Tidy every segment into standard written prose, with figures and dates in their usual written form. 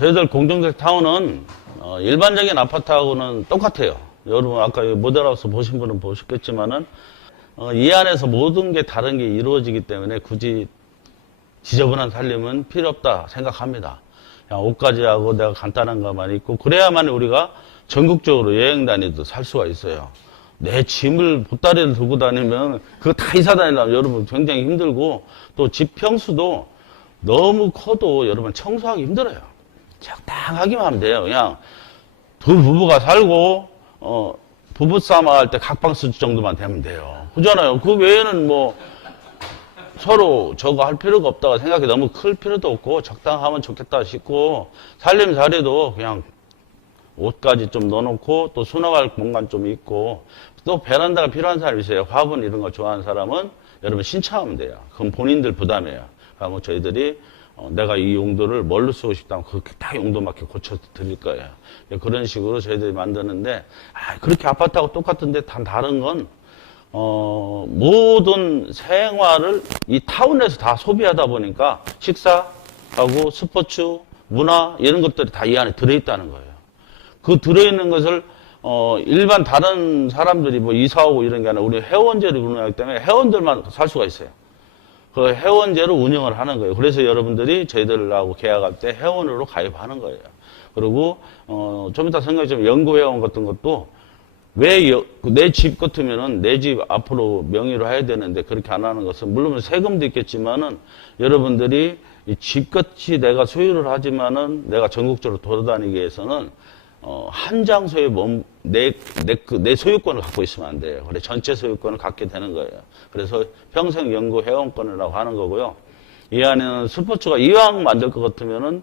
저희들 공동주택 타운은 일반적인 아파트하고는 똑같아요. 여러분 아까 모델하우스 보신 분은 보셨겠지만은 이 안에서 모든 게 다른 게 이루어지기 때문에 굳이 지저분한 살림은 필요 없다 생각합니다. 그냥 옷까지 하고 내가 간단한 것만 입고 그래야만 우리가 전국적으로 여행 다니도 살 수가 있어요. 내 짐을 보따리를 들고 다니면 그거 다 이사 다니려면 여러분 굉장히 힘들고 또 집 평수도 너무 커도 여러분 청소하기 힘들어요. 적당하기만 하면 돼요. 그냥 두 부부가 살고 부부싸움 할 때 각방 쓸 정도만 되면 돼요. 그잖아요. 그 외에는 뭐 서로 저거 할 필요가 없다고 생각해. 너무 클 필요도 없고 적당하면 좋겠다 싶고 살림살이도 그냥 옷까지 좀 넣어놓고 또 수납할 공간 좀 있고 또 베란다가 필요한 사람이 있어요. 화분 이런 거 좋아하는 사람은 여러분 신청하면 돼요. 그럼 본인들 부담이에요. 그러면 저희들이 내가 이 용도를 뭘로 쓰고 싶다면 그렇게 딱 용도 맞게 고쳐 드릴 거예요. 그런 식으로 저희들이 만드는데 그렇게 아파트하고 똑같은데 단 다른 건 모든 생활을 이 타운에서 다 소비하다 보니까 식사하고 스포츠, 문화 이런 것들이 다 이 안에 들어있다는 거예요. 그 들어있는 것을 일반 다른 사람들이 뭐 이사 오고 이런 게 아니라 우리 회원제를 운영하기 때문에 회원들만 살 수가 있어요. 그 회원제로 운영을 하는 거예요. 그래서 여러분들이 저희들하고 계약할 때 회원으로 가입하는 거예요. 그리고 좀 이따 생각해보면 연구회원 같은 것도 왜 내 집 같으면은 내 집 앞으로 명의로 해야 되는데 그렇게 안 하는 것은 물론 세금도 있겠지만은 여러분들이 이 집같이 내가 소유를 하지만은 내가 전국적으로 돌아다니기 위해서는 한 장소에 내 소유권을 갖고 있으면 안 돼요. 그래 전체 소유권을 갖게 되는 거예요. 그래서 평생 연구 회원권이라고 하는 거고요. 이 안에는 스포츠가 이왕 만들 것 같으면은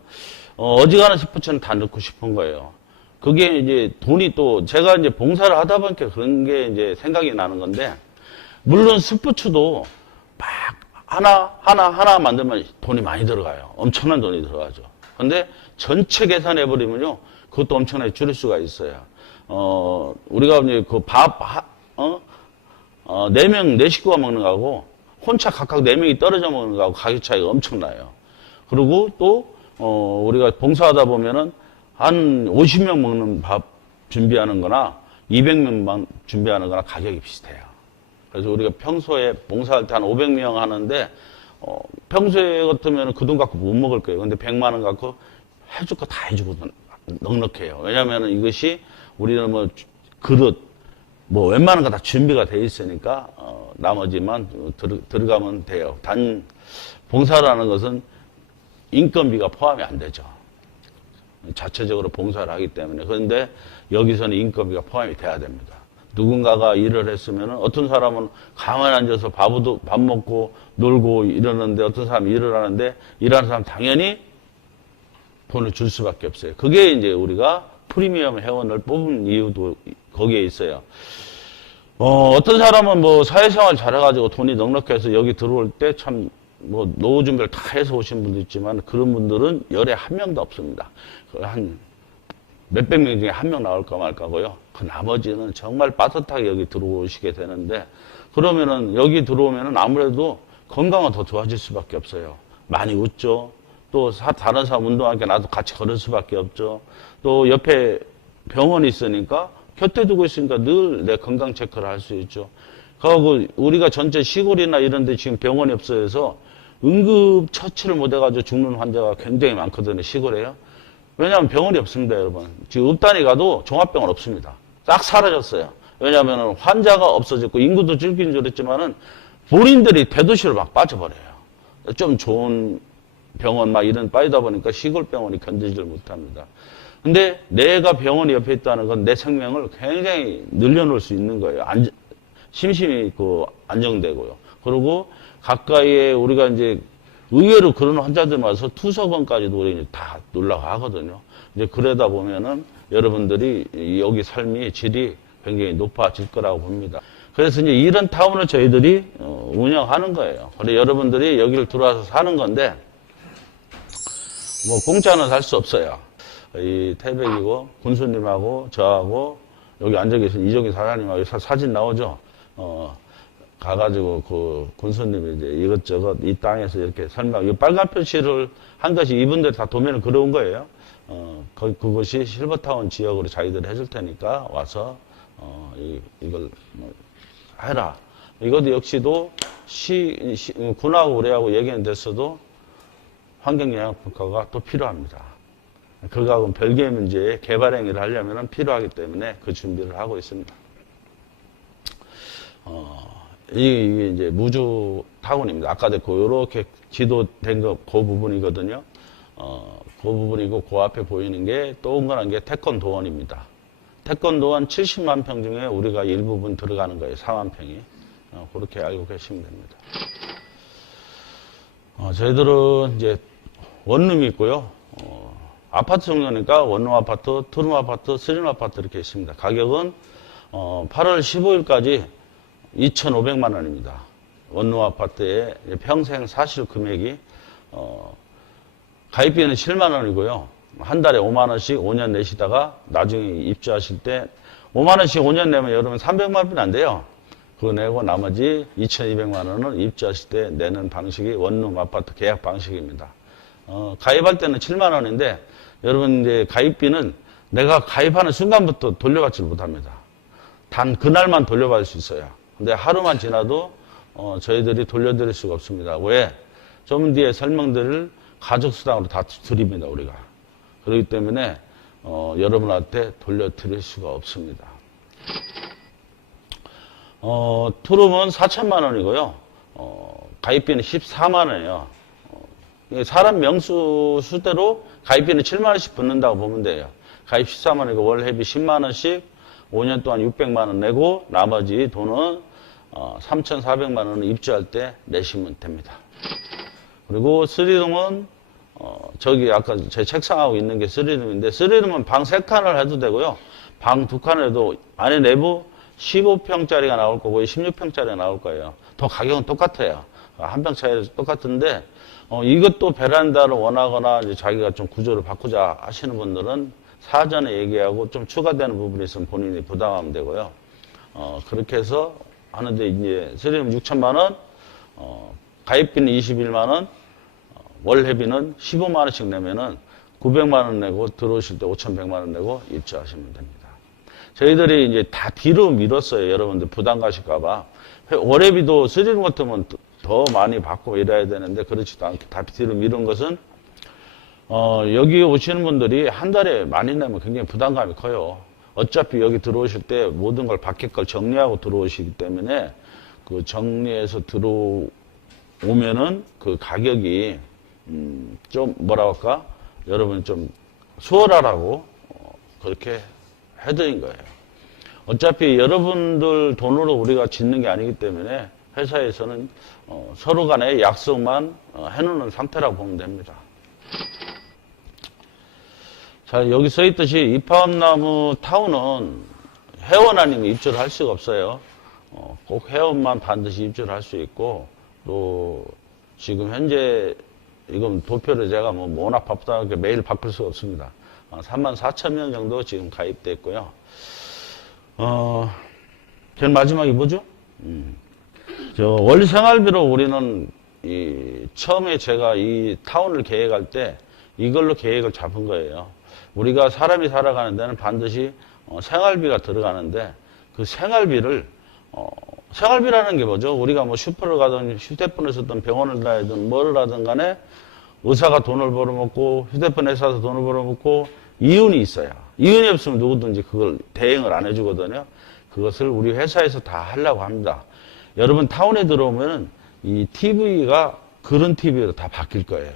어지간한 스포츠는 다 넣고 싶은 거예요. 그게 이제 돈이 또 제가 이제 봉사를 하다 보니까 그런 게 이제 생각이 나는 건데 물론 스포츠도 막 하나 만들면 돈이 많이 들어가요. 엄청난 돈이 들어가죠. 근데 전체 계산해버리면요. 그것도 엄청나게 줄일 수가 있어요. 우리가 이제 그 네 명, 네 식구가 먹는 거하고 혼자 각각 네 명이 떨어져 먹는 거하고 가격 차이가 엄청나요. 그리고 또, 우리가 봉사하다 보면은 한 50명 먹는 밥 준비하는 거나 200명만 준비하는 거나 가격이 비슷해요. 그래서 우리가 평소에 봉사할 때 한 500명 하는데, 평소에 같으면 그 돈 갖고 못 먹을 거예요. 근데 100만 원 갖고 해줄 거 다 해주고 넉넉해요. 왜냐하면 이것이 우리는 뭐 그릇, 뭐 웬만한 거 다 준비가 돼 있으니까, 나머지만 들어가면 돼요. 단, 봉사라는 것은 인건비가 포함이 안 되죠. 자체적으로 봉사를 하기 때문에. 그런데 여기서는 인건비가 포함이 돼야 됩니다. 누군가가 일을 했으면 어떤 사람은 가만히 앉아서 밥 먹고 놀고 이러는데 어떤 사람은 일을 하는데 일하는 사람 당연히 돈을 줄 수밖에 없어요. 그게 이제 우리가 프리미엄 회원을 뽑은 이유도 거기에 있어요. 어떤 사람은 뭐 사회생활 잘해가지고 돈이 넉넉해서 여기 들어올 때 참 뭐 노후 준비를 다 해서 오신 분도 있지만 그런 분들은 열에 한 명도 없습니다. 한 몇백 명 중에 한 명 나올까 말까고요. 그 나머지는 정말 빠듯하게 여기 들어오시게 되는데 그러면은 여기 들어오면은 아무래도 건강은 더 좋아질 수밖에 없어요. 많이 웃죠. 또 다른 사람 운동하니까 나도 같이 걸을 수밖에 없죠. 또 옆에 병원이 있으니까 곁에 두고 있으니까 늘 내 건강 체크를 할 수 있죠. 그리고 우리가 전체 시골이나 이런 데 지금 병원이 없어서 응급 처치를 못 해가지고 죽는 환자가 굉장히 많거든요. 시골에요. 왜냐하면 병원이 없습니다, 여러분. 지금 읍단에 가도 종합병원 없습니다. 싹 사라졌어요. 왜냐하면 환자가 없어졌고 인구도 줄긴 줄었지만은 본인들이 대도시로 막 빠져버려요. 좀 좋은 병원 막 이런 빠지다 보니까 시골 병원이 견디지를 못합니다. 근데 내가 병원이 옆에 있다는 건 내 생명을 굉장히 늘려놓을 수 있는 거예요. 심심히 안정되고요. 그리고 가까이에 우리가 이제 의외로 그런 환자들 와서 투석원까지도 우리 다 놀라고 하거든요. 이제 그러다 보면은 여러분들이 여기 삶의 질이 굉장히 높아질 거라고 봅니다. 그래서 이제 이런 타운을 저희들이 운영하는 거예요. 그래 여러분들이 여기를 들어와서 사는 건데 뭐 공짜는 살 수 없어요. 이 태백이고 군수님하고 저하고 여기 앉아 계신 이종희 사장님하고 사진 나오죠. 가가지고 그 군수님이 이제 이것저것 이 땅에서 이렇게 설명, 이 빨간 표시를 한 것이 이분들 다 도면을 그려온 거예요. 그것이 실버타운 지역으로 자기들이 해줄 테니까 와서, 이걸 뭐 해라. 이것도 역시도 군하고 우리하고 얘기는 됐어도 환경영향평가가 또 필요합니다. 그거하고는 별개의 문제에 개발 행위를 하려면 필요하기 때문에 그 준비를 하고 있습니다. 이게 이제 무주 타운입니다. 아까도 이렇게 지도된 거, 그 부분이거든요. 그 부분이고, 그 앞에 보이는 게 동그란 게 태권도원입니다. 태권도원 70만 평 중에 우리가 일부분 들어가는 거예요. 4만 평이. 그렇게 알고 계시면 됩니다. 저희들은 이제 원룸이 있고요. 아파트 정도니까 원룸 아파트, 투룸 아파트, 쓰리룸 아파트 이렇게 있습니다. 가격은 8월 15일까지 2,500만 원입니다. 원룸 아파트에 평생 사실 금액이 가입비는 7만 원이고요. 한 달에 5만 원씩 5년 내시다가 나중에 입주하실 때 5만 원씩 5년 내면 여러분 300만 원뿐이 안 돼요. 그거 내고 나머지 2,200만 원은 입주하실 때 내는 방식이 원룸 아파트 계약 방식입니다. 가입할 때는 7만 원인데 여러분 이제 가입비는 내가 가입하는 순간부터 돌려받지 못합니다. 단 그날만 돌려받을 수 있어요. 근데 하루만 지나도 저희들이 돌려드릴 수가 없습니다. 왜? 좀 뒤에 설명드릴 가족수당으로 다 드립니다, 우리가. 그렇기 때문에 여러분한테 돌려드릴 수가 없습니다. 투룸은 4천만 원이고요. 가입비는 14만 원이에요. 사람 명수 수대로 가입비는 7만 원씩 붙는다고 보면 돼요. 가입 14만 원이고 월 회비 10만 원씩 5년 동안 600만 원 내고 나머지 돈은 3,400만 원을 입주할 때 내시면 됩니다. 그리고 3룸은 저기 아까 제 책상하고 있는 게 3룸인데 3룸은 방 3칸을 해도 되고요. 방 2칸을 해도 안에 내부 15평짜리가 나올 거고 16평짜리가 나올 거예요. 더 가격은 똑같아요. 한 평 차이 똑같은데 이것도 베란다를 원하거나 이제 자기가 좀 구조를 바꾸자 하시는 분들은 사전에 얘기하고 좀 추가되는 부분이 있으면 본인이 부담하면 되고요. 그렇게 해서 하는데 이제 3룸 6천만 원, 가입비는 21만 원, 월 회비는 15만 원씩 내면은 900만 원 내고 들어오실 때 5,100만 원 내고 입주하시면 됩니다. 저희들이 이제 다 뒤로 밀었어요. 여러분들 부담 가실까봐. 월회비도 3룸 같으면 더 많이 받고 이래야 되는데 그렇지도 않게 다 뒤로 미룬 것은 여기 오시는 분들이 한 달에 많이 내면 굉장히 부담감이 커요. 어차피 여기 들어오실 때 모든 걸 밖에 걸 정리하고 들어오시기 때문에 그 정리해서 들어오면은 그 가격이 좀 뭐라 할까? 여러분 좀 수월하라고 그렇게 해드린 거예요. 어차피 여러분들 돈으로 우리가 짓는 게 아니기 때문에 회사에서는 서로 간에 약속만 해놓는 상태라고 보면 됩니다. 자, 여기 써 있듯이 이파업나무 타운은 회원 아니면 입주를 할 수가 없어요. 꼭 회원만 반드시 입주를 할 수 있고, 또 지금 현재 이건 도표를 제가 뭐 워낙 바쁘다 보니까 매일 바꿀 수가 없습니다. 34,000명 정도 지금 가입돼 있고요. 제일 마지막이 뭐죠? 월 생활비로 우리는 처음에 제가 이 타운을 계획할 때 이걸로 계획을 잡은 거예요. 우리가 사람이 살아가는 데는 반드시 생활비가 들어가는데 그 생활비를 생활비라는 게 뭐죠? 우리가 뭐 슈퍼를 가든 휴대폰을 쓰든 병원을 다니든 뭐를 하든 간에 의사가 돈을 벌어먹고 휴대폰 회사에서 돈을 벌어먹고 이윤이 있어요. 이윤이 없으면 누구든지 그걸 대행을 안 해주거든요. 그것을 우리 회사에서 다 하려고 합니다. 여러분 타운에 들어오면 이 TV가 그런 TV로 다 바뀔 거예요.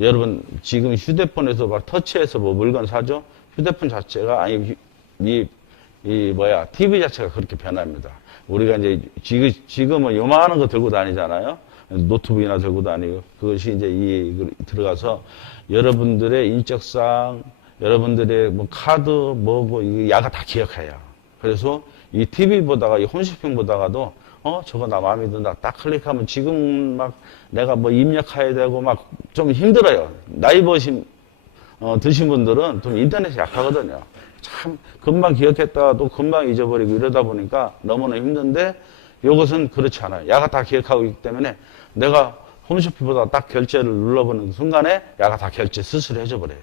여러분 지금 휴대폰에서 막 터치해서 뭐 물건 사죠? 휴대폰 자체가 아니 TV 자체가 그렇게 변합니다. 우리가 이제 지금은 요만한 거 들고 다니잖아요. 노트북이나 들고 다니고 그것이 이제 들어가서 여러분들의 인적사항, 여러분들의 뭐 카드 뭐고 이거 야가 다 기억해요. 그래서 이 TV보다가 이 홈쇼핑보다가도 저거 나 마음에 든다. 딱 클릭하면 지금 막 내가 뭐 입력해야 되고 막 좀 힘들어요. 나이 드신 분들은 좀 인터넷이 약하거든요. 참 금방 기억했다가도 금방 잊어버리고 이러다 보니까 너무나 힘든데 이것은 그렇지 않아요. 야가 다 기획하고 있기 때문에 내가 홈쇼핑보다 딱 결제를 눌러보는 순간에 야가 다 결제 스스로 해줘 버려요.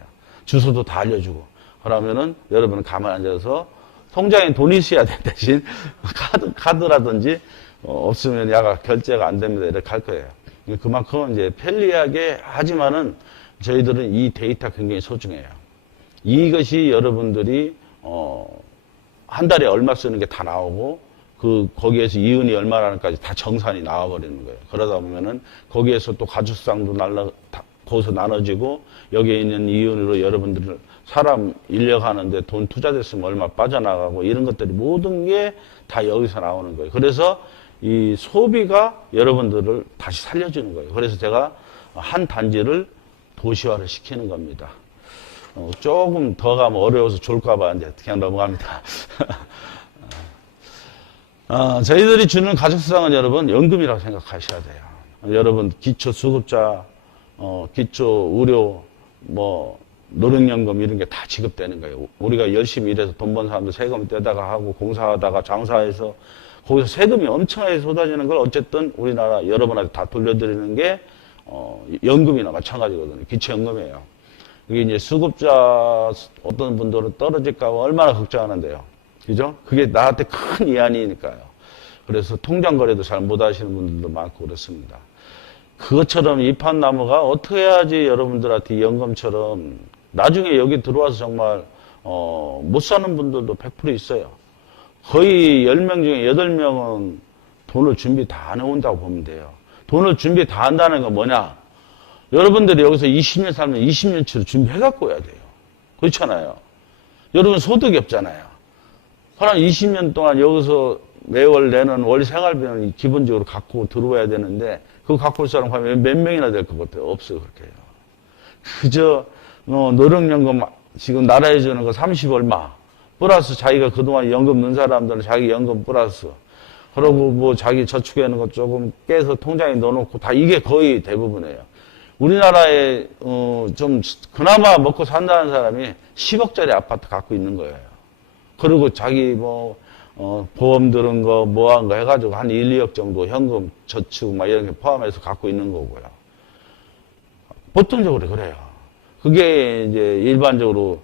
주소도 다 알려주고. 그러면은 여러분은 가만히 앉아서 통장에 돈이 있어야 될 대신 카드라든지 없으면 야가 결제가 안 됩니다. 이렇게 할 거예요. 그만큼 이제 편리하게 하지만은 저희들은 이 데이터 굉장히 소중해요. 이것이 여러분들이 한 달에 얼마 쓰는 게 다 나오고 거기에서 이윤이 얼마라는까지 다 정산이 나와버리는 거예요. 그러다 보면은 거기에서 또 가축수당도 거기서 나눠지고 여기에 있는 이윤으로 여러분들 사람 인력하는데 돈 투자됐으면 얼마 빠져나가고 이런 것들이 모든 게 다 여기서 나오는 거예요. 그래서 이 소비가 여러분들을 다시 살려주는 거예요. 그래서 제가 한 단지를 도시화를 시키는 겁니다. 조금 더 가면 어려워서 좋을까봐 이제 그냥 넘어갑니다. 저희들이 주는 가족수당은 여러분 연금이라고 생각하셔야 돼요. 여러분 기초수급자, 기초의료, 노령연금 이런 게 다 지급되는 거예요. 우리가 열심히 일해서 돈 번 사람들 세금 떼다가 하고 공사하다가 장사해서 거기서 세금이 엄청나게 쏟아지는 걸 어쨌든 우리나라 여러분한테 다 돌려드리는 게 연금이나 마찬가지거든요. 기초연금이에요. 이게 이제 수급자 어떤 분들은 떨어질까 봐 얼마나 걱정하는데요. 그죠? 그게 나한테 큰 이한이니까요. 그래서 통장 거래도 잘 못 하시는 분들도 많고 그렇습니다. 그것처럼 이판나무가 어떻게 해야지 여러분들한테 연금처럼 나중에 여기 들어와서 정말 못 사는 분들도 100% 있어요. 거의 10명 중에 8명은 돈을 준비 다 안 해온다고 보면 돼요. 돈을 준비 다 한다는 건 뭐냐? 여러분들이 여기서 20년 살면 20년치로 준비해갖고 와야 돼요. 그렇잖아요. 여러분 소득이 없잖아요. 그럼 20년 동안 여기서 매월 내는 월 생활비는 기본적으로 갖고 들어와야 되는데 그거 갖고 올 사람 하면 몇 명이나 될 것 같아요? 없어요. 그렇게 해요. 그저 노령연금 지금 나라에 주는 거 30 얼마 플러스 자기가 그동안 연금 넣은 사람들은 자기 연금 플러스 그러고 자기 저축해놓은 거 조금 깨서 통장에 넣어놓고 다 이게 거의 대부분이에요. 우리나라에 좀 그나마 먹고 산다는 사람이 10억짜리 아파트 갖고 있는 거예요. 그리고 자기 보험 들은 거 한 거 해가지고 한 1, 2억 정도 현금 저축 이런 게 포함해서 갖고 있는 거고요. 보통적으로 그래요. 그게 이제 일반적으로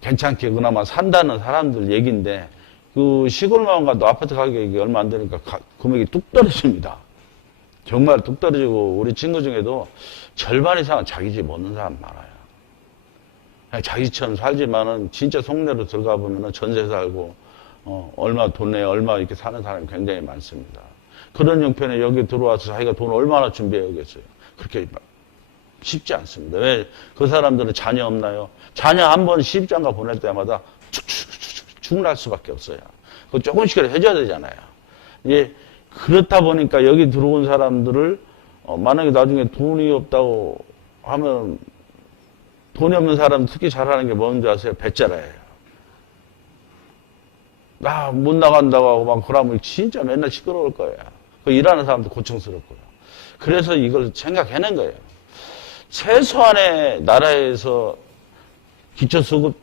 괜찮게 그나마 산다는 사람들 얘기인데 그 시골만 가도 아파트 가격이 얼마 안 되니까 금액이 뚝 떨어집니다. 정말 뚝 떨어지고 우리 친구 중에도 절반 이상은 자기 집 없는 사람 많아요. 그냥 자기처럼 살지만은 진짜 속내로 들어가 보면은 전세 살고 얼마 돈 내 얼마 이렇게 사는 사람이 굉장히 많습니다. 그런 형편에 여기 들어와서 자기가 돈 얼마나 준비해야겠어요. 그렇게 쉽지 않습니다. 왜? 그 사람들은 자녀 없나요? 자녀 한 번 시집장가 보낼 때마다 죽날 수밖에 없어요. 그거 조금씩이라도 해줘야 되잖아요. 이제 그렇다 보니까 여기 들어온 사람들을 만약에 나중에 돈이 없다고 하면 돈이 없는 사람 특히 잘하는 게 뭔지 아세요? 배짜라예요. 나 못 나간다고 하고 막 그러면 진짜 맨날 시끄러울 거예요. 그 일하는 사람도 고통스럽고요. 그래서 이걸 생각해낸 거예요. 최소한의 나라에서 기초수급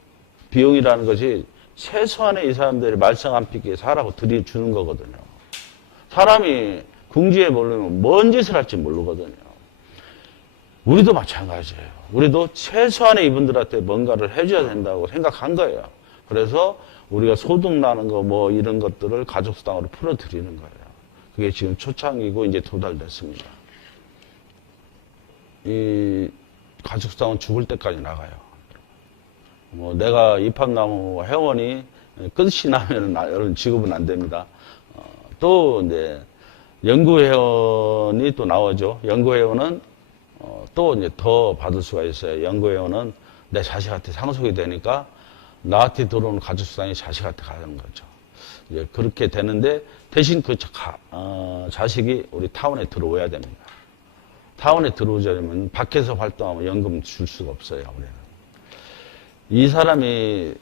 비용이라는 것이 최소한의 이 사람들이 말썽 안 피게 사라고 들이주는 거거든요. 사람이 궁지에 모르면 뭔 짓을 할지 모르거든요. 우리도 마찬가지예요. 우리도 최소한의 이분들한테 뭔가를 해줘야 된다고 생각한 거예요. 그래서 우리가 소득 나는 거 이런 것들을 가족수당으로 풀어드리는 거예요. 그게 지금 초창이고 이제 도달됐습니다. 이 가족수당은 죽을 때까지 나가요. 내가 입학나무 회원이 끝이 나면은 여러분 지급은 안 됩니다. 또 이제 연구회원이 또 나오죠. 연구회원은 또 이제 더 받을 수가 있어요. 연구회원은 내 자식한테 상속이 되니까 나한테 들어오는 가족수당이 자식한테 가는 거죠. 이제 그렇게 되는데 대신 그 자식이 우리 타운에 들어와야 됩니다. 타운에 들어오자면 밖에서 활동하면 연금 줄 수가 없어요. 우리는. 이 사람이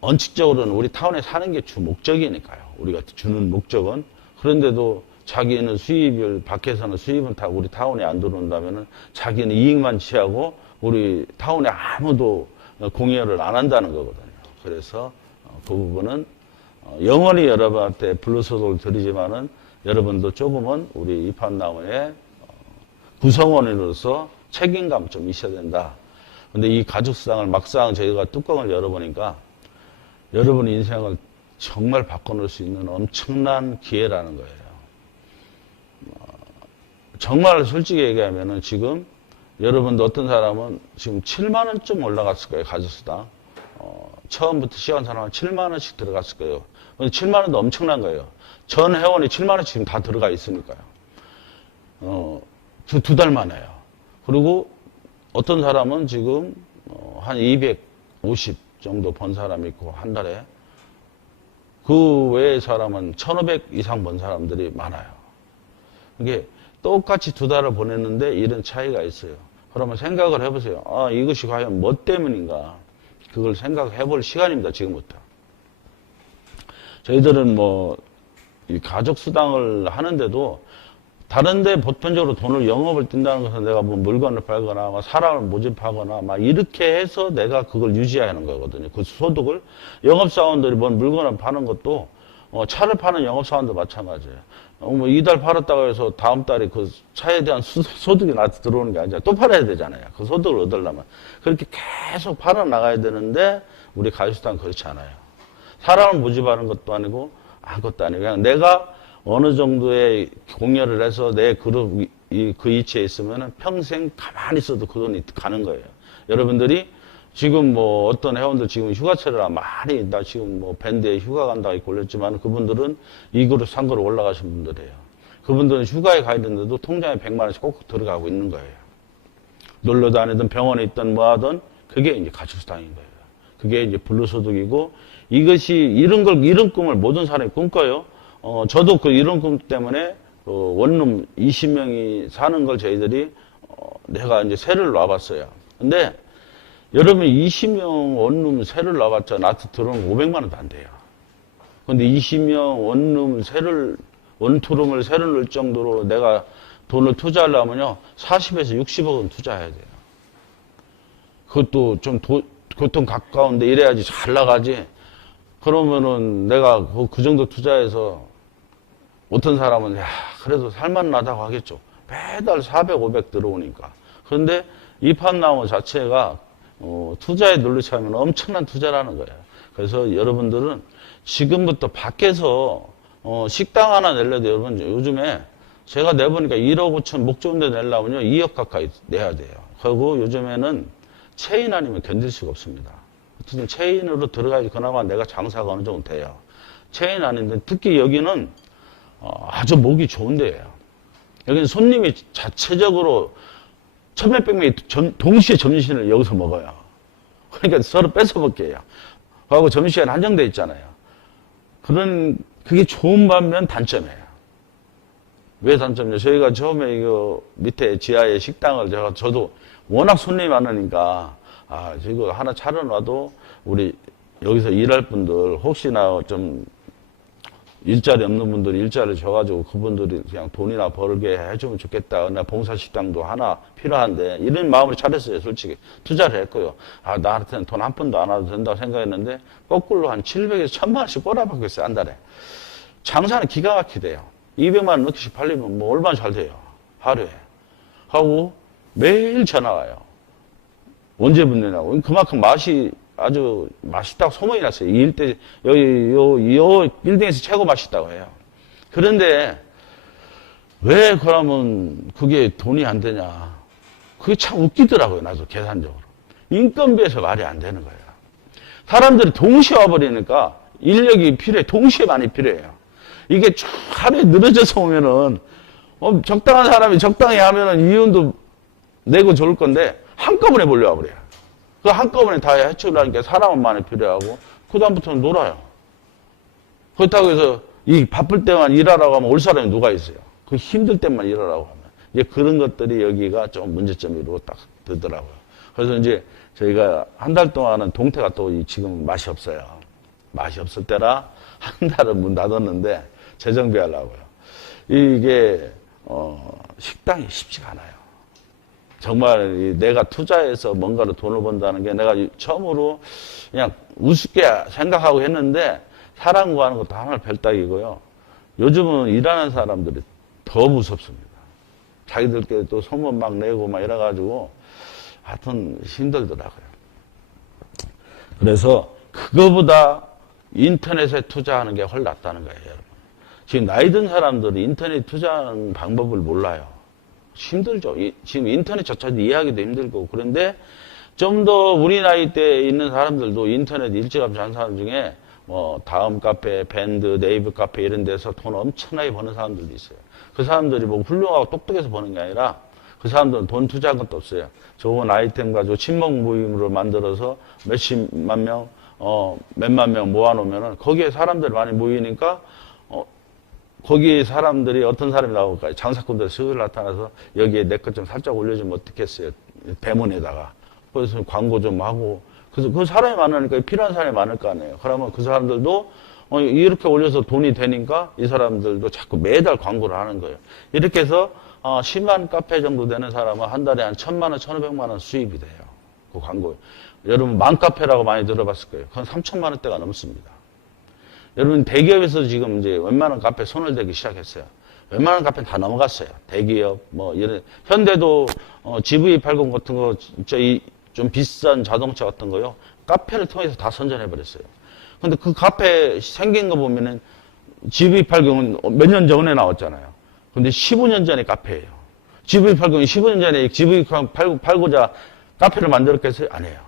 원칙적으로는 우리 타운에 사는 게 주 목적이니까요. 우리가 주는 목적은. 그런데도 자기는 수입을 밖에서는 수입은 다 우리 타운에 안 들어온다면은 자기는 이익만 취하고 우리 타운에 아무도 공여를 안 한다는 거거든요. 그래서 그 부분은 영원히 여러분한테 불로소득을 드리지만은 여러분도 조금은 우리 이판나무의 구성원으로서 책임감 좀 있어야 된다. 근데 이 가족수당을 막상 저희가 뚜껑을 열어보니까 여러분 인생을 정말 바꿔놓을 수 있는 엄청난 기회라는 거예요. 정말 솔직히 얘기하면은 지금 여러분도 어떤 사람은 지금 7만 원쯤 올라갔을 거예요, 가족수당. 처음부터 시간 사람은 7만 원씩 들어갔을 거예요. 근데 7만 원도 엄청난 거예요. 전 회원이 7만 원씩 지금 다 들어가 있으니까요. 두 달 만에요. 그리고 어떤 사람은 지금 한 250 정도 번 사람이 있고 한 달에 그 외의 사람은 1,500 이상 번 사람들이 많아요. 이게 똑같이 두 달을 보냈는데 이런 차이가 있어요. 그러면 생각을 해보세요. 아, 이것이 과연 뭐 때문인가? 그걸 생각해 볼 시간입니다, 지금부터. 저희들은 뭐, 이 가족수당을 하는데도 다른데 보편적으로 돈을 영업을 뛴다는 것은 내가 뭐 물건을 팔거나 막 사람을 모집하거나 막 이렇게 해서 내가 그걸 유지하는 거거든요. 그 소득을. 영업사원들이 뭔 물건을 파는 것도 차를 파는 영업사원도 마찬가지예요. 뭐 이달 팔았다고 해서 다음 달에 그 차에 대한 소득이 나한테 들어오는 게 아니라 또 팔아야 되잖아요. 그 소득을 얻으려면. 그렇게 계속 팔아나가야 되는데 우리 가족수당은 그렇지 않아요. 사람을 모집하는 것도 아니고 아무것도 아니고 그냥 내가 어느 정도의 공여를 해서 내 그룹 그 위치에 있으면 평생 가만히 있어도 그 돈이 가는 거예요. 여러분들이 지금 뭐 어떤 회원들 지금 휴가철이라 많이 나 지금 뭐 밴드에 휴가 간다고 올렸지만 그분들은 2그룹, 3그룹 올라가신 분들이에요. 그분들은 휴가에 가야 되는데도 통장에 100만 원씩 꼭 들어가고 있는 거예요. 놀러 다니든 병원에 있든 뭐 하든 그게 이제 가족수당인 거예요. 그게 이제 불로소득이고 이것이 이런 꿈을 모든 사람이 꿈꿔요. 저도 그 이런 꿈 때문에 원룸 20명이 사는 걸 저희들이 내가 이제 세를 놔봤어요. 근데 여러분 20명 원룸 세를 놔봤자 나한테 들어오는 500만 원도 안 돼요. 근데 20명 원룸 세를 원투룸을 세를 넣을 정도로 내가 돈을 투자하려면요 40에서 60억은 투자해야 돼요. 그것도 좀 교통 가까운데 이래야지 잘 나가지. 그러면은 내가 그 정도 투자해서 어떤 사람은 야 그래도 살만하다고 하겠죠. 매달 400, 500 들어오니까. 그런데 이판나무 자체가 투자에 눌러치면 엄청난 투자라는 거예요. 그래서 여러분들은 지금부터 밖에서 식당 하나 내려도 여러분 요즘에 제가 내보니까 1억 5천 목 좋은 데 내려면요 2억 가까이 내야 돼요. 그리고 요즘에는 체인 아니면 견딜 수가 없습니다. 어쨌든 체인으로 들어가야지 그나마 내가 장사가 어느 정도 돼요. 체인 아닌데 특히 여기는 아주 목이 좋은 데예요. 여기는 손님이 자체적으로 천몇백 명이 동시에 점심을 여기서 먹어요. 그러니까 서로 뺏어 먹게 해요. 그리고 점심시간 한정돼 있잖아요. 그게 좋은 반면 단점이에요. 왜 단점이냐? 저희가 처음에 이거 밑에 지하에 식당을 저도 워낙 손님이 많으니까 이거 하나 차려놔도 우리 여기서 일할 분들 혹시나 좀 일자리 없는 분들이 일자리를 줘가지고 그분들이 그냥 돈이나 벌게 해주면 좋겠다. 나 봉사식당도 하나 필요한데 이런 마음으로 차렸어요. 솔직히 투자를 했고요. 나한테는 돈 한 푼도 안 와도 된다고 생각했는데 거꾸로 한 700에서 1000만 원씩 꼬라박고 있어요. 한 달에. 장사는 기가 막히대요. 200만 원 넣기씩 팔리면 뭐 얼마나 잘 돼요. 하루에. 하고 매일 전화 와요. 언제 붙내냐고. 그만큼 맛이 아주 맛있다고 소문이 났어요. 이 일대, 요 빌딩에서 최고 맛있다고 해요. 그런데, 왜 그러면 그게 돈이 안 되냐. 그게 참 웃기더라고요. 나도 계산적으로. 인건비에서 말이 안 되는 거예요. 사람들이 동시에 와버리니까 인력이 필요해. 동시에 많이 필요해요. 이게 쭉 하루에 늘어져서 오면은, 적당한 사람이 적당히 하면은 이윤도 내고 좋을 건데, 한꺼번에 몰려와 버려요. 그 한꺼번에 다 해치우려니까 사람은 많이 필요하고, 그다음부터는 놀아요. 그렇다고 해서 이 바쁠 때만 일하라고 하면 올 사람이 누가 있어요? 그 힘들 때만 일하라고 하면. 이제 그런 것들이 여기가 좀 문제점이라고 딱 되더라고요. 그래서 이제 저희가 한 달 동안은 동태가 또 지금 맛이 없어요. 맛이 없을 때라 한 달은 문 닫았는데 재정비하려고요. 이게, 식당이 쉽지가 않아요. 정말 내가 투자해서 뭔가로 돈을 번다는 게 내가 처음으로 그냥 우습게 생각하고 했는데 사람 구하는 것도 하나 별따기고요. 요즘은 일하는 사람들이 더 무섭습니다. 자기들끼리 또 소문 막 내고 막 이래가지고 하여튼 힘들더라고요. 그래서 그거보다 인터넷에 투자하는 게 훨 낫다는 거예요, 여러분. 지금 나이 든 사람들이 인터넷 투자하는 방법을 몰라요. 힘들죠. 지금 인터넷 자체도 이해하기도 힘들고. 그런데 좀 더 우리 나이 때 있는 사람들도 인터넷 일찌감치 한 사람 중에 뭐 다음 카페, 밴드, 네이버 카페 이런 데서 돈 엄청나게 버는 사람들도 있어요. 그 사람들이 뭐 훌륭하고 똑똑해서 버는 게 아니라 그 사람들은 돈 투자한 것도 없어요. 좋은 아이템 가지고 친목 모임으로 만들어서 몇십만 명, 몇만 명 모아놓으면은 거기에 사람들이 많이 모이니까 거기에 사람들이 어떤 사람이 나올까요? 장사꾼들이 슬슬 나타나서 여기에 내 것 좀 살짝 올려주면 어떻겠어요? 배문에다가. 그래서 광고 좀 하고. 그래서 그 사람이 많으니까 필요한 사람이 많을 거 아니에요. 그러면 그 사람들도 이렇게 올려서 돈이 되니까 이 사람들도 자꾸 매달 광고를 하는 거예요. 이렇게 해서 10만 카페 정도 되는 사람은 한 달에 한 1,000만 원, 1,500만 원 수입이 돼요. 그 광고. 여러분 만 카페라고 많이 들어봤을 거예요. 그건 3,000만 원대가 넘습니다. 여러분 대기업에서 지금 이제 웬만한 카페 손을 대기 시작했어요. 웬만한 카페는 다 넘어갔어요. 대기업 뭐 이런 현대도 GV80 같은 거 좀 비싼 자동차 같은 거요. 카페를 통해서 다 선전해 버렸어요. 근데 그 카페 생긴 거 보면은 GV80은 몇 년 전에 나왔잖아요. 근데 15년 전에 카페예요. GV80이 15년 전에 GV80 팔고자 카페를 만들었겠어요? 아니에요.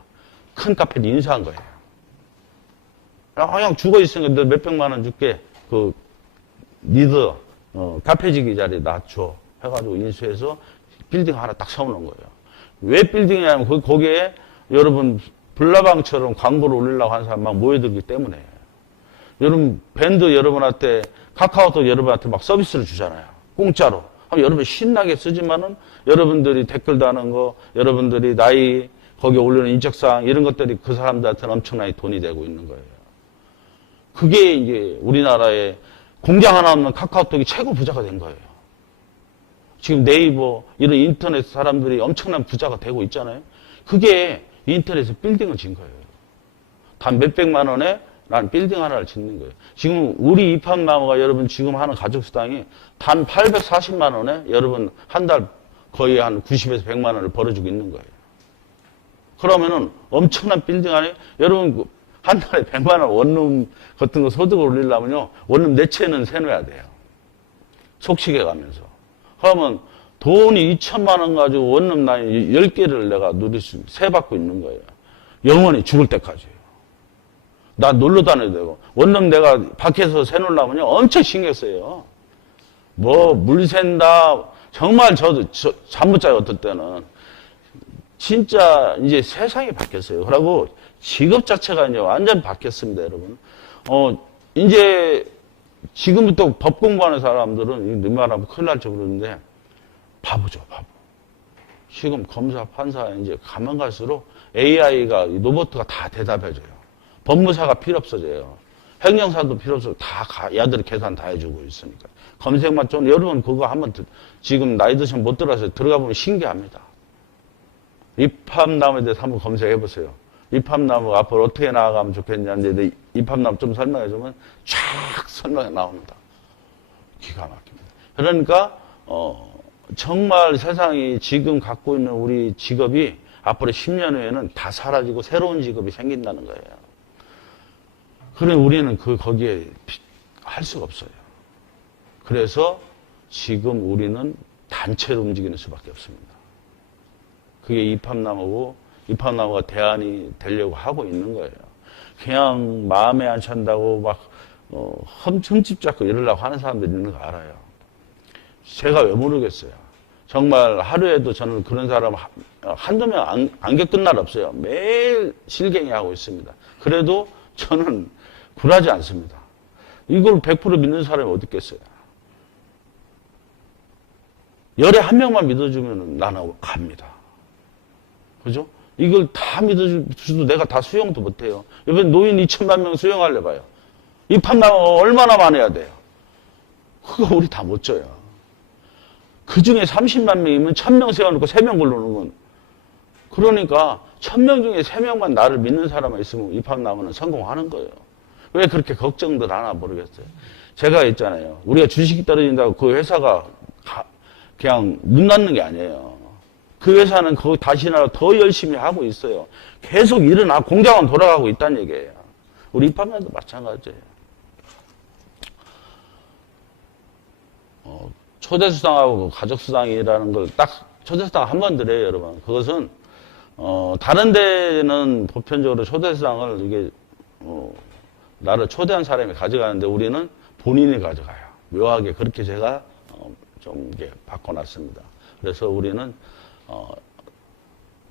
큰 카페를 인수한 거예요. 그냥 죽어 있으니까 너 몇백만 원 줄게. 그 니드 카페지기 자리 놔줘 해가지고 인수해서 빌딩 하나 딱 세워놓은 거예요. 왜 빌딩이냐면 거기에 여러분 불나방처럼 광고를 올리려고 하는 사람 막 모여들기 때문에. 여러분 밴드 여러분한테 카카오톡 여러분한테 막 서비스를 주잖아요. 공짜로. 그럼 여러분 신나게 쓰지만은 여러분들이 댓글 다는 거, 여러분들이 나이 거기에 올리는 인적사항 이런 것들이 그 사람들한테는 엄청나게 돈이 되고 있는 거예요. 그게 이제 우리나라에 공장 하나 없는 카카오톡이 최고 부자가 된 거예요. 지금 네이버 이런 인터넷 사람들이 엄청난 부자가 되고 있잖아요. 그게 인터넷에 빌딩을 진 거예요. 단 몇백만 원에 난 빌딩 하나를 짓는 거예요. 지금 우리 입학나무가 여러분 지금 하는 가족수당이 단 840만 원에 여러분 한 달 거의 한 90에서 100만 원을 벌어주고 있는 거예요. 그러면은 엄청난 빌딩 안에 여러분 한 달에 100만 원 원룸 같은 거 소득을 올리려면요. 원룸 4채는 세놓아야 돼요. 속시계 가면서. 그러면 돈이 2천만 원 가지고 원룸 나이 10개를 내가 세 받고 있는 거예요. 영원히 죽을 때까지. 나 놀러 다녀야 되고. 원룸 내가 밖에서 세놓으려면요. 엄청 신경 써요. 뭐, 물 샌다. 정말 저도 잠 못 자요, 어떨 때는. 진짜 이제 세상이 바뀌었어요. 그러고 직업 자체가 이제 완전 바뀌었습니다, 여러분. 이제 지금부터 법 공부하는 사람들은 이 말하면 큰일 날지 모르는데 바보죠, 바보. 지금 검사, 판사 이제 가면 갈수록 AI가 로봇가 다 대답해줘요. 법무사가 필요 없어져요. 행정사도 필요 없어요. 다 야들이 계산 다 해주고 있으니까. 검색만 좀 여러분 그거 한번 지금 나이 드시면 못 들어서 들어가 보면 신기합니다. 입합나무에 대해서 한번 검색해 보세요. 입합나무가 앞으로 어떻게 나아가면 좋겠냐는데 입합나무 좀 설명해 주면 쫙 설명이 나옵니다. 기가 막힙니다. 그러니까 정말 세상이 지금 갖고 있는 우리 직업이 앞으로 10년 후에는 다 사라지고 새로운 직업이 생긴다는 거예요. 그래 우리는 거기에 할 수가 없어요. 그래서 지금 우리는 단체로 움직이는 수밖에 없습니다. 그게 입합나무고 입합나무가 대안이 되려고 하고 있는 거예요. 그냥 마음에 안 찬다고 막 흠집 잡고 이러려고 하는 사람들이 있는 거 알아요. 제가 왜 모르겠어요. 정말 하루에도 저는 그런 사람 한두 명 안 겪은 날 없어요. 매일 실갱이 하고 있습니다. 그래도 저는 굴하지 않습니다. 이걸 100% 믿는 사람이 어디 있겠어요. 열에 한 명만 믿어주면 나는 갑니다. 그죠? 이걸 다 믿어줘도 내가 다 수용도 못해요. 이번에 노인 2천만 명 수용하려 봐요. 입합나무 얼마나 많아야 돼요? 그거 우리 다 못 져요. 그 중에 30만 명이면 1000명 세워놓고 3명 고르는 건. 그러니까 1000명 중에 3명만 나를 믿는 사람만 있으면 입합나무는 성공하는 거예요. 왜 그렇게 걱정들 하나 모르겠어요. 제가 있잖아요. 우리가 주식이 떨어진다고 그 회사가 그냥 문 닫는 게 아니에요. 그 회사는 그거 다시나 더 열심히 하고 있어요. 계속 일어나 공장은 돌아가고 있다는 얘기예요. 우리 입학면도 마찬가지예요. 초대수당하고 가족수당이라는 걸 딱 초대수당 한 번 드려요, 여러분. 그것은 다른 데는 보편적으로 초대수당을 이게 나를 초대한 사람이 가져가는데 우리는 본인이 가져가요. 묘하게 그렇게 제가 좀 이게 바꿔놨습니다. 그래서 우리는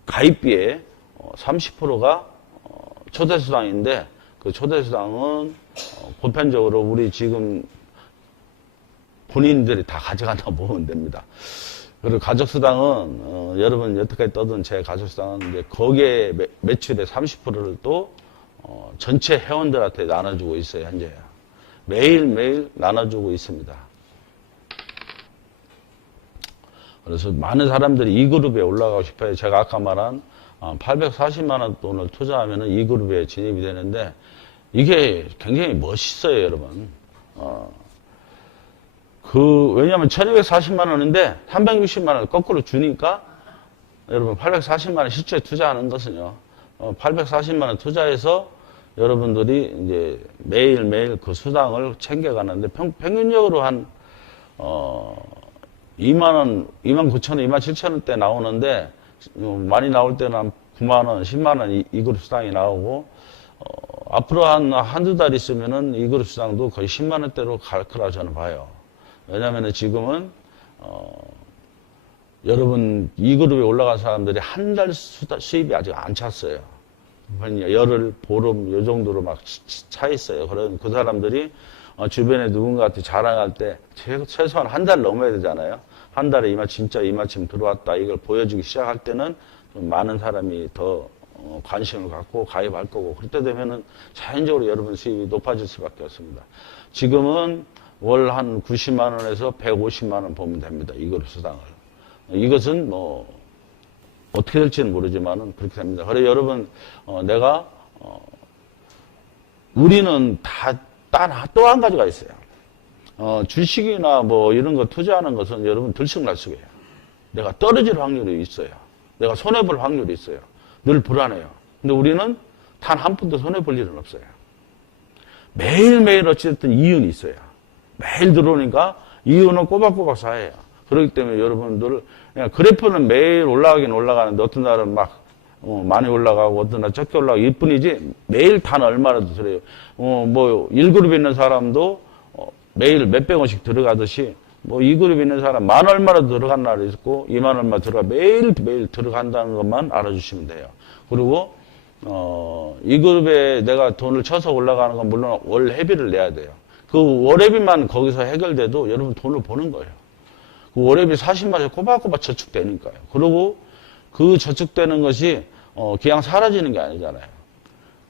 가입비의 30%가 초대수당인데 그 초대수당은 보편적으로 우리 지금 본인들이 다 가져간다고 보면 됩니다. 그리고 가족수당은 여러분 여태까지 떠든 제 가족수당은 이제 거기에 매출의 30%를 또 전체 회원들한테 나눠주고 있어요. 현재 매일매일 나눠주고 있습니다. 그래서 많은 사람들이 이 그룹에 올라가고 싶어요. 제가 아까 말한 840만 원 돈을 투자하면 이 그룹에 진입이 되는데 이게 굉장히 멋있어요, 여러분. 왜냐면 1240만 원인데 360만 원을 거꾸로 주니까 여러분 840만 원 실제 투자하는 것은요. 840만 원 투자해서 여러분들이 이제 매일매일 그 수당을 챙겨가는데 평균적으로 한 2만 원, 2만 9천 원, 2만 7천 원대 나오는데 많이 나올 때는 한 9만 원, 10만 원 이 그룹 수당이 나오고 앞으로 한두 달 있으면은 이 그룹 수당도 거의 10만 원대로 갈 거라 저는 봐요. 왜냐면은 지금은 여러분 이 그룹에 올라간 사람들이 한 달 수입이 아직 안 찼어요. 열흘, 보름 요 정도로 막 차 있어요. 그런 그 사람들이 주변에 누군가한테 자랑할 때 최소한 한 달 넘어야 되잖아요. 한 달에 진짜 이마침 들어왔다 이걸 보여주기 시작할 때는 좀 많은 사람이 더 관심을 갖고 가입할 거고 그럴 때 되면은 자연적으로 여러분 수입이 높아질 수밖에 없습니다. 지금은 월 한 90만 원에서 150만 원 보면 됩니다. 이 그룹 수당을. 이것은 뭐 어떻게 될지는 모르지만은 그렇게 됩니다. 그래 여러분 우리는 또 한 가지가 있어요. 주식이나 뭐 이런 거 투자하는 것은 여러분 들쑥날쑥해요. 내가 떨어질 확률이 있어요. 내가 손해볼 확률이 있어요. 늘 불안해요. 근데 우리는 단 한 푼도 손해볼 일은 없어요. 매일매일 어찌됐든 이윤이 있어요. 매일 들어오니까 이윤은 꼬박꼬박 쌓여요. 그렇기 때문에 여러분들 그냥 그래프는 매일 올라가긴 올라가는데 어떤 날은 막 많이 올라가고 어떤 날 적게 올라가고 일 뿐이지 매일 단 얼마라도 들어요. 뭐 1그룹에 있는 사람도 매일 몇백 원씩 들어가듯이 뭐 2그룹에 있는 사람 만 얼마라도 들어간 날이 있고 2만 얼마 매일 들어간다는 것만 알아주시면 돼요. 그리고 2그룹에 내가 돈을 쳐서 올라가는 건 물론 월 회비를 내야 돼요. 그 월회비만 거기서 해결돼도 여러분 돈을 버는 거예요. 그 월회비 40만 원씩 꼬박꼬박 저축되니까요. 그리고 그 저축되는 것이 그냥 사라지는 게 아니잖아요.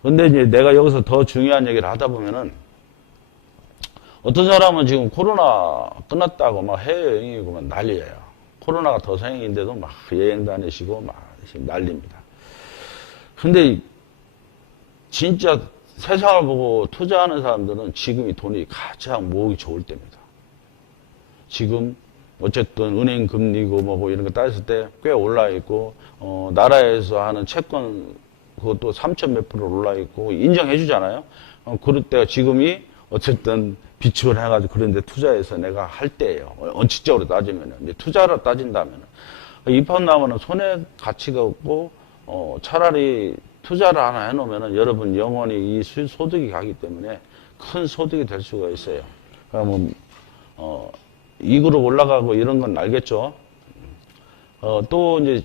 근데 이제 내가 여기서 더 중요한 얘기를 하다 보면은 어떤 사람은 지금 코로나 끝났다고 막 해외여행이고 막 난리예요. 코로나가 더 생인데도 막 여행 다니시고 막 난립니다. 근데 진짜 세상을 보고 투자하는 사람들은 지금이 돈이 가장 모으기 좋을 때입니다. 지금 어쨌든 은행 금리고 뭐고 이런 거 따졌을 때 꽤 올라 있고 나라에서 하는 채권 그것도 3천 몇 프로 올라 있고 인정해 주잖아요. 그럴 때가 지금이 어쨌든 비축을 해가지고 그런데 투자해서 내가 할 때예요. 원칙적으로 따지면은 이제 투자로 따진다면은 입학 나면은 손해 가치가 없고 차라리 투자를 하나 해놓으면은 여러분 영원히 이 소득이 가기 때문에 큰 소득이 될 수가 있어요. 그러면 2그룹 올라가고 이런 건 알겠죠? 또 이제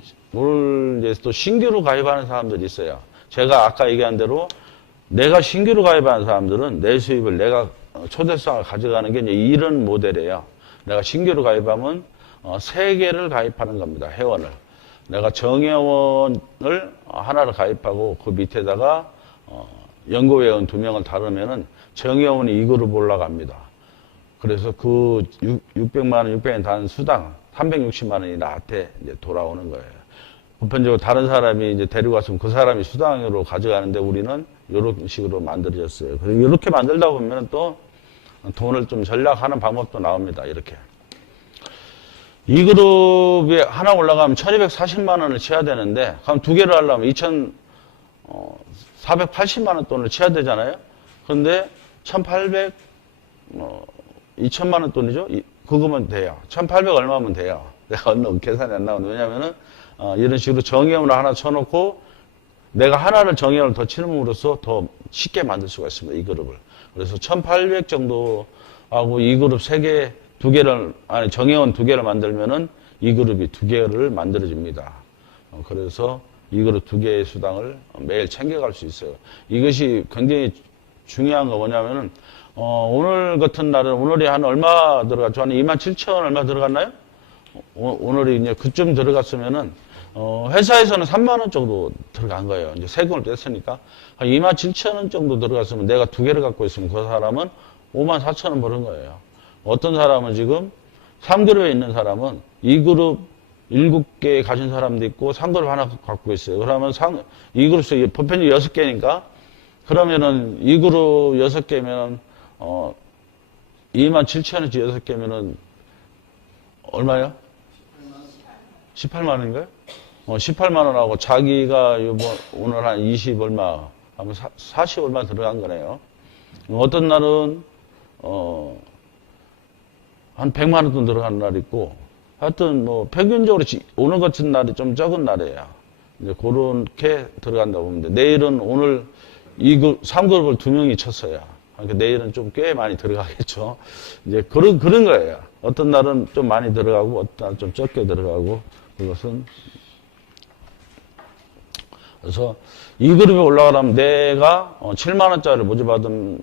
또 신규로 가입하는 사람들이 있어요. 제가 아까 얘기한 대로 내가 신규로 가입하는 사람들은 내 수입을 내가 초대수당을 가져가는 게 이제 이런 모델이에요. 내가 신규로 가입하면 3개를 가입하는 겁니다. 회원을. 내가 정회원을 하나를 가입하고 그 밑에다가 연구회원 2명을 다르면은 정회원이 2그룹 올라갑니다. 그래서 그 600만 원, 600원 단 수당 360만 원이 나한테 이제 돌아오는 거예요. 보편적으로 다른 사람이 이제 데리고 왔으면 그 사람이 수당으로 가져가는데 우리는 이런 식으로 만들어졌어요. 그리고 이렇게 만들다 보면 또 돈을 좀 전략하는 방법도 나옵니다. 이렇게. 이 그룹이 하나 올라가면 1240만 원을 치야 되는데, 그럼 두 개를 하려면 2480만 원 돈을 치야 되잖아요. 그런데 2천만 원 돈이죠? 그거면 돼요. 1800 얼마면 돼요. 내가 얼마 계산이 안 나오는데, 왜냐면은, 이런 식으로 정의원을 하나 쳐놓고, 내가 하나를 정의원을 더 치는으로써 더 쉽게 만들 수가 있습니다. 이 그룹을. 그래서 1800 정도 하고 이 그룹 두 개를, 정의원 두 개를 만들면은 이 그룹이 두 개를 만들어집니다. 그래서 이 그룹 두 개의 수당을 매일 챙겨갈 수 있어요. 이것이 굉장히 중요한 거 뭐냐면은, 오늘 같은 날은, 오늘이 한 얼마 들어갔죠? 한 27,000원 얼마 들어갔나요? 오늘이 이제 그쯤 들어갔으면은, 회사에서는 3만원 정도 들어간 거예요. 이제 세금을 뗐으니까. 한 27,000원 정도 들어갔으면 내가 두 개를 갖고 있으면 그 사람은 54,000원 버는 거예요. 어떤 사람은 지금 3그룹에 있는 사람은 2그룹 7개 가진 사람도 있고 3그룹 하나 갖고 있어요. 그러면 2그룹 보편이 6개니까 그러면은 2그룹 6개면 27,000원치 6개면은 얼마요? 18만 원인가요? 18만 원하고 자기가 오늘 한 20 얼마 하면 40 얼마 들어간 거네요. 어떤 날은 한 100만 원 돈 들어간 날 있고, 하여튼 평균적으로 오늘 같은 날이 좀 적은 날이에요. 이제 그렇게 들어간다고 보면 돼. 내일은 오늘 3그룹을 2명이 쳤어요. 그러니까 내일은 좀 꽤 많이 들어가겠죠. 이제 그런 거예요. 어떤 날은 좀 많이 들어가고, 어떤 날은 좀 적게 들어가고, 그것은. 그래서 이 그룹에 올라가려면 내가 7만원짜리를 모집하든,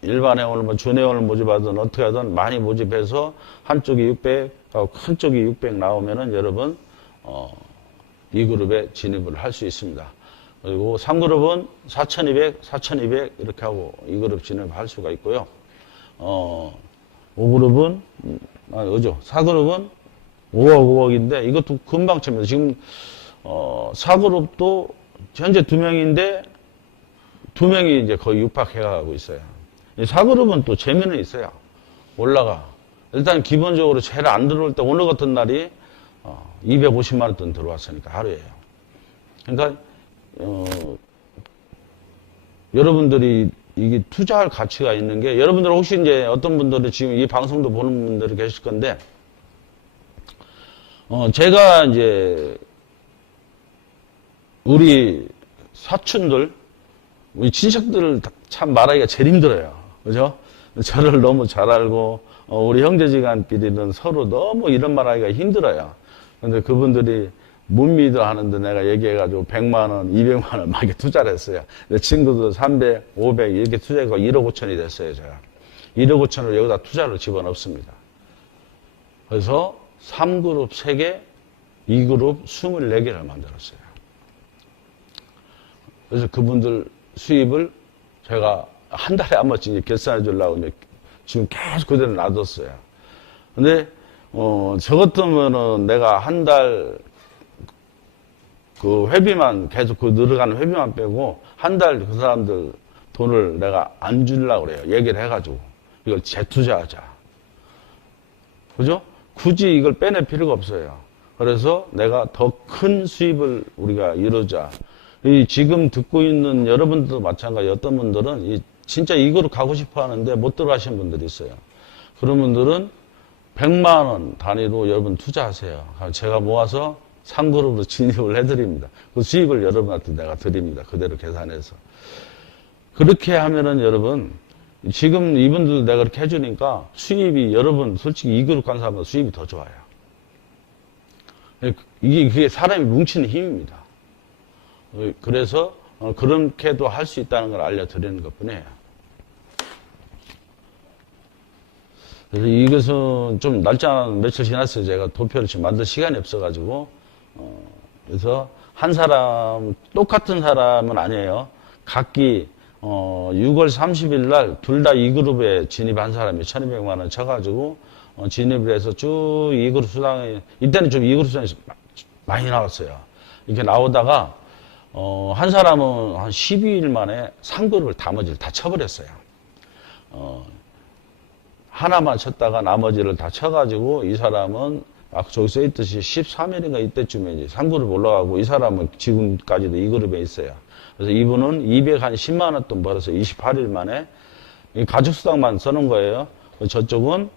일반 회원을, 준 회원을 모집하든, 어떻게 하든 많이 모집해서 한쪽이 600, 큰 쪽이 600 나오면은 여러분, 이 그룹에 진입을 할 수 있습니다. 그리고 3그룹은 4,200, 4,200 이렇게 하고 이 그룹 진입할 수가 있고요. 5그룹은, 4그룹은 5억, 5억인데 이것도 금방 칩니다. 지금, 4그룹도 현재 2명인데 2명이 이제 거의 육박해가고 있어요. 4그룹은 또 재미는 있어요. 올라가. 일단 기본적으로 제일 안 들어올 때 오늘 같은 날이 250만 원 돈 들어왔으니까 하루에요. 그러니까 여러분들이 이게 투자할 가치가 있는 게, 여러분들 혹시 이제 어떤 분들은 지금 이 방송도 보는 분들이 계실 건데, 제가 이제 우리 사촌들, 우리 친척들을 참 말하기가 제일 힘들어요. 그죠? 저를 너무 잘 알고, 우리 형제지간끼리는 서로 너무 이런 말 하기가 힘들어요. 근데 그분들이 못 믿어 하는데 내가 얘기해가지고 100만원, 200만원 막 이렇게 투자를 했어요. 내 친구도 300, 500 이렇게 투자해서 1억 5천이 됐어요, 제가. 1억 5천을 여기다 투자를 집어넣습니다. 그래서 3그룹 3개, 2그룹 24개를 만들었어요. 그래서 그분들 수입을 제가 한 달에 한 번씩 결산해 주려고 지금 계속 그대로 놔뒀어요. 근데, 저 같으면은 내가 한 달 그 회비만 계속 그 늘어가는 회비만 빼고 한 달 그 사람들 돈을 내가 안 주려고 그래요. 얘기를 해가지고. 이걸 재투자하자. 그죠? 굳이 이걸 빼낼 필요가 없어요. 그래서 내가 더 큰 수입을 우리가 이루자. 지금 듣고 있는 여러분들도 마찬가지. 어떤 분들은 진짜 이거로 가고 싶어 하는데 못 들어가시는 분들이 있어요. 그런 분들은 100만 원 단위로 여러분 투자하세요. 제가 모아서 3그룹으로 진입을 해드립니다. 그 수입을 여러분한테 내가 드립니다. 그대로 계산해서. 그렇게 하면은 여러분, 지금 이분들 내가 그렇게 해주니까 수입이 여러분, 솔직히 2그룹 간 사람보다 수입이 더 좋아요. 그게 사람이 뭉치는 힘입니다. 그래서 그렇게도 할 수 있다는 걸 알려드리는 것 뿐이에요. 그래서 이것은 좀 날짜 며칠 지났어요. 제가 도표를 지금 만들 시간이 없어가지고. 그래서 한 사람, 똑같은 사람은 아니에요. 각기 6월 30일 날 둘 다 2그룹에 진입한 사람이 1,200만 원 쳐가지고 진입을 해서 쭉 2그룹 수당이, 이때는 좀 2그룹 수당이 많이 나왔어요. 이렇게 나오다가 한 사람은 한 12일 만에 상그룹을 나머지를 다 쳐버렸어요. 하나만 쳤다가 나머지를 다 쳐가지고 이 사람은 아까 저기 써있듯이 13일인가 이때쯤에 이제 3그룹 올라가고 이 사람은 지금까지도 이 그룹에 있어요. 그래서 이분은 210만 원 돈 벌어서 28일 만에 가족수당만 써는 거예요. 저쪽은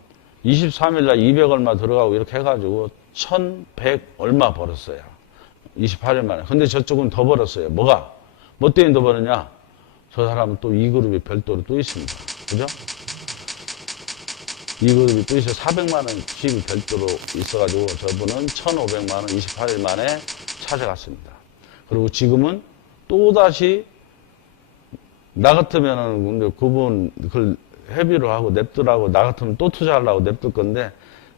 23일 날 200 얼마 들어가고 이렇게 해가지고 1100 얼마 벌었어요. 28일 만에. 근데 저쪽은 더 벌었어요. 뭐가? 뭐 때문에 더 벌었냐? 저 사람은 또 이 그룹이 별도로 또 있습니다. 그죠? 이 그룹이 또 있어요. 400만 원 수입이 별도로 있어가지고 저분은 1,500만 원 28일 만에 찾아갔습니다. 그리고 지금은 또다시 나 같으면은 근데 그분 그걸 회비로 하고 냅두라고 나 같으면 또 투자하려고 냅둘 건데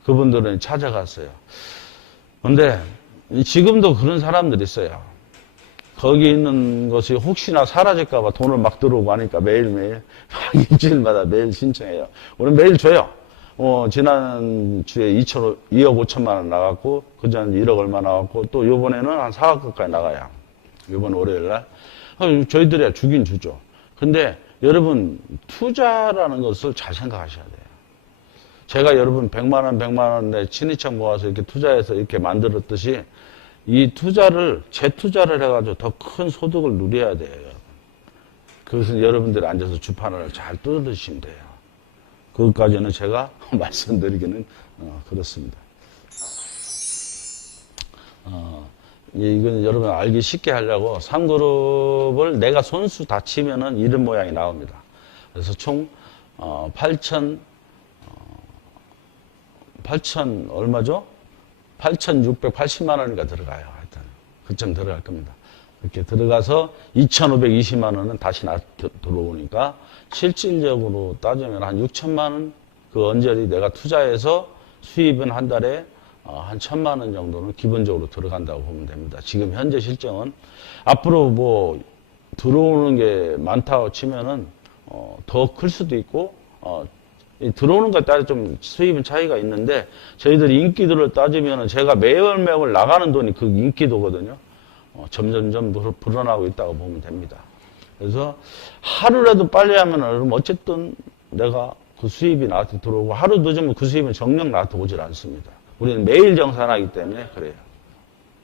그분들은 찾아갔어요. 근데 지금도 그런 사람들이 있어요. 거기 있는 것이 혹시나 사라질까봐 돈을 막 들어오고 하니까 매일매일 일주일마다 매일 신청해요. 우리는 매일 줘요. 지난주에 2억 5천만 원 나갔고 그전 1억 얼마 나갔고 또 요번에는 한 4억 가까이 나가요. 요번 월요일날. 저희들이야 주긴 주죠. 근데 여러분 투자라는 것을 잘 생각하셔야 돼요. 제가 여러분 100만 원, 100만 원 내 친이청 모아서 이렇게 투자해서 이렇게 만들었듯이 이 투자를 재투자를 해가지고 더 큰 소득을 누려야 돼요. 여러분. 그것은 여러분들이 앉아서 주판을 잘 뜯으시면 돼요. 그것까지는 제가 말씀드리기는 그렇습니다. 이건 여러분 알기 쉽게 하려고 3그룹을 내가 손수 다 치면은 이런 모양이 나옵니다. 그래서 총 8천 얼마죠? 8,680만 원인가 들어가요. 하여튼 그쯤 들어갈 겁니다. 이렇게 들어가서 2,520만 원은 다시 들어오니까 실질적으로 따지면 한 6천만 원 그 언저리 내가 투자해서 수입은 한 달에 한 1,000만 원 정도는 기본적으로 들어간다고 보면 됩니다. 지금 현재 실정은 앞으로 뭐 들어오는 게 많다고 치면은 더 클 수도 있고 들어오는 것에 따라 좀 수입은 차이가 있는데 저희들이 인기도를 따지면은 제가 매월 나가는 돈이 그 인기도거든요. 점점점 불어나고 있다고 보면 됩니다. 그래서 하루라도 빨리 하면 어쨌든 내가 그 수입이 나한테 들어오고 하루 늦으면 그 수입은 정녕 나한테 오질 않습니다. 우리는 매일 정산하기 때문에 그래요.